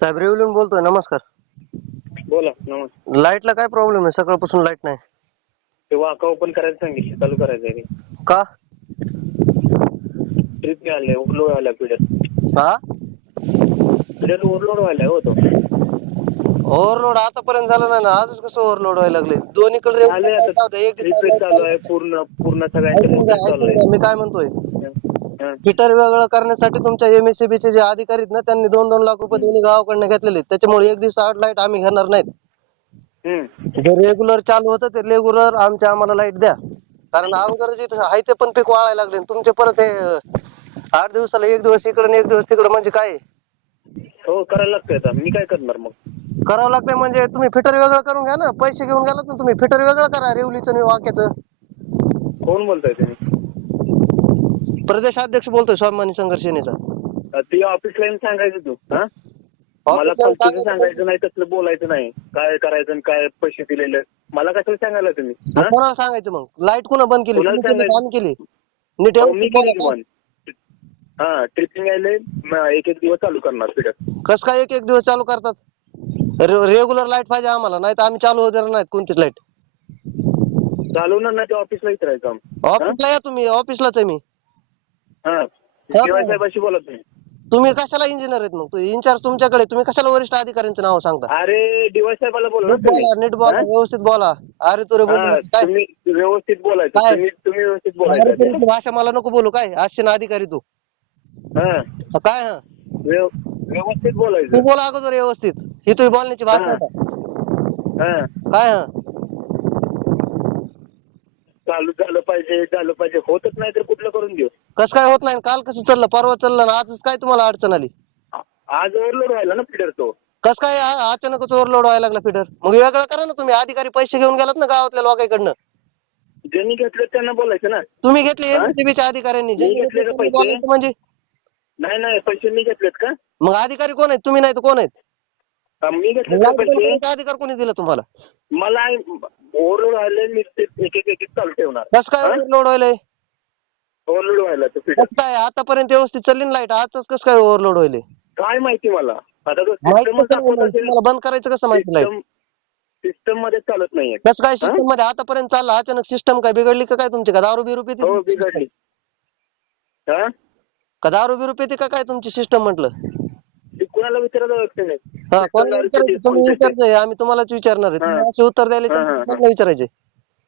साहेब रेव्हल्यून बोलतोय. नमस्कार. बोला. नमस्कार. लाईटला काय प्रॉब्लेम आहे? सकाळपासून लाईट नाही. ते वाका ओपन करायचं सांगितलं, चालू करायचं आहे. का? ट्रिप आले, ओव्हरलोड व्हायला पिढ्यात. हा, पिढ्यात ओव्हरलोड व्हायला होतो. ओव्हरलोड आतापर्यंत झालं नाही ना, आजच कसं ओव्हरलोड व्हायला लागले? दोन्हीकडे झाले आता एक ट्रिप चालू आहे, पूर्ण सगळ्यांच्या मोठ्या चालू आहे. मी काय म्हणतोय, हं. फिटर वेगळं करण्यासाठी तुमच्या एमएससीबीचे जे अधिकारी आहेत ना, त्यांनी 2-2 लाख रुपये दोन्ही गावाकडनं घेतलेले. त्याच्यामुळे एक दिवस आड लाईट आम्ही घेणार नाहीत. जे रेग्युलर चालू होतं ते रेग्युलर आम्हाला लाईट द्या. कारण अगोदर जे आहे ते पण पीक वाळायला लागले. तुमचे परत हे 8 दिवसाला एक दिवस इकडं आणि एक दिवस तिकडं म्हणजे काय? हो, करायला लागतंय. आता मी काय करणार मग? करावं लागतंय म्हणजे तुम्ही फिटर वेगळं करून घ्या ना. पैसे घेऊन गेलात ना तुम्ही, फिटर वेगळं करा रेवलीचं आणि वाक्याचं. कोण बोलताय तुम्ही? प्रदेशाध्यक्ष बोलतोय स्वाभिमानी संघर्ष सेनेचा. ती ऑफिसला येऊन सांगायचं तू. हा, मला फालतूचं सांगायचं नाही, तसलं बोलायचं नाही. काय करायचं आणि काय पैसे दिलेले मला कशाला सांगायला तुम्ही? कोणाला सांगायचं मग? लाईट कोणा बंद केली? कोणाला सांगायचं? आम्ही केली. नीट मी केली बंद. हा, ट्रिपिंग आले, एक दिवस चालू करणार पिढ्यात. कसं काय एक दिवस चालू करतात? रेग्युलर लाईट पाहिजे आम्हाला, नाही तर आम्ही चालू होऊ देणार नाहीत कोणतीच लाईट. चालवणार नाही, ते ऑफिसला विचारायचं. ऑफिसला या तुम्ही, ऑफिसलाच आहे मी. हा, केवाय साहेबाशी बोला तुम्ही. तुम्ही कशाला इंजिनियर आहेत मग? इन्चार्ज तुमच्याकडे, तुम्ही कशाला वरिष्ठ अधिकाऱ्यांचं नाव सांगता? अरे डीवाय साहेबाला बोला ना नीट तुम्ही. बोला, नीट बोला, व्यवस्थित बोला. अरे तुरे काय तुम्ही व्यवस्थित बोलायचं. काय? तुम्ही व्यवस्थित बोलायचं. भाषा मला नको बोलू. काय असते ना अधिकारी तू? हा, काय? हा, व्यवस्थित तू बोलायचं. बोला अगोदर व्यवस्थित. ही तुम्ही बोलण्याची भाषा आहे का? हा, काय? हा, चालू झालं पाहिजे. होतच नाही तर कुठलं करून देऊ? कसं काय होत नाही? काल कसं चाललं, परवा चाललं ना, आजच काय तुम्हाला अडचण आली? आज ओव्हरलोड व्हायला ना फिडर तो. कसं काय अचानकच ओव्हरलोड व्हायला लागला फिडर? मग वेगळं करा ना तुम्ही. अधिकारी पैसे घेऊन गेलात ना गावातल्या लोकांकडनं. ज्यांनी घेतलं त्यांना बोलायचं ना. तुम्ही घेतले एमसीबीच्या अधिकाऱ्यांनी. मी घेतले का पैसे? म्हणजे नाही, पैसे मी घेतलेत का? मग अधिकारी कोण आहेत? तुम्ही नाही तर कोण आहेत? मी घेतले का पैसे? अधिकार कोणी दिला तुम्हाला? मला ओव्हरलोड व्हायला मी एक चालू ठेवणार. कसं काय ओव्हरलोड व्हायला? ओव्हरलोड व्हायला तो फिडर. कसं काय आतापर्यंत व्यवस्थित चालली ना लाईट, आजच कसं काय ओव्हरलोड व्हायला? काय माहिती मला. आता तो तुम्हाला बंद करायचं कसं माहिती लाईट? सिस्टम मध्ये चालत नाहीये. कसं काय सिस्टम मध्ये आतापर्यंत चाललं, अचानक सिस्टम काय बिघडली का काय तुमची? का दारू बिरू पिते? हो, बिघडली. हा, का दारू बिरू पिते का काय तुमची सिस्टम म्हटलं? ती कुणाला विचारायला लागते नाही. हा, कोणाला विचारायचं? तुम्ही विचारताय, आम्ही तुम्हालाच विचारणार आहे. तुम्ही असे उत्तर द्यायला विचारायचे.